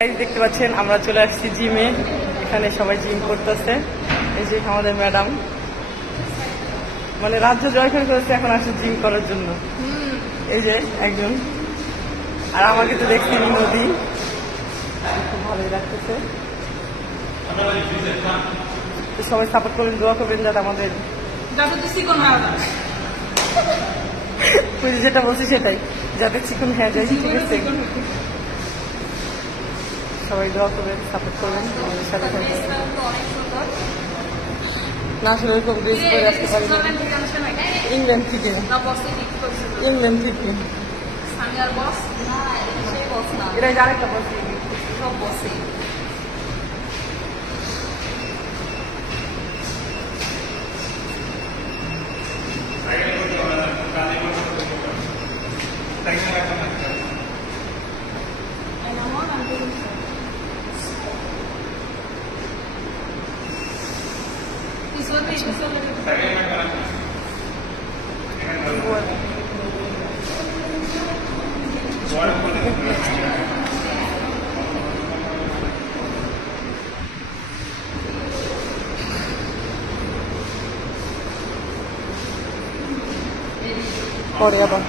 দেখতে পাচ্ছেন আমরা চলে আসছি জিমে। এখানে সবাই জিম করতেছে। এই যে আমাদের ম্যাডাম মানে রাজ্য জয় করে করেছে, এখন আসছে জিম করার জন্য। এই যে একজন, আর আমাকে তো দেখছি নদী খুব ভালোই লাগতেছে। সবাই সাপোর্ট করবেন, দোয়া করবেন যাতে আমাদের যেটা বলছি সেটাই, যাতে চিকন হয়ে যায়। ঠিক আছে, সবাই দোয়া করবেন, সাপোর্ট করবেন আমাদের সাথে থাকবেন। না আসলে এরকম ড্রেস করে আসতে পারি না। ইংল্যান্ড থেকে, ইংল্যান্ড থেকে। এটা আরেকটা বস, সব বসে। পরে আবার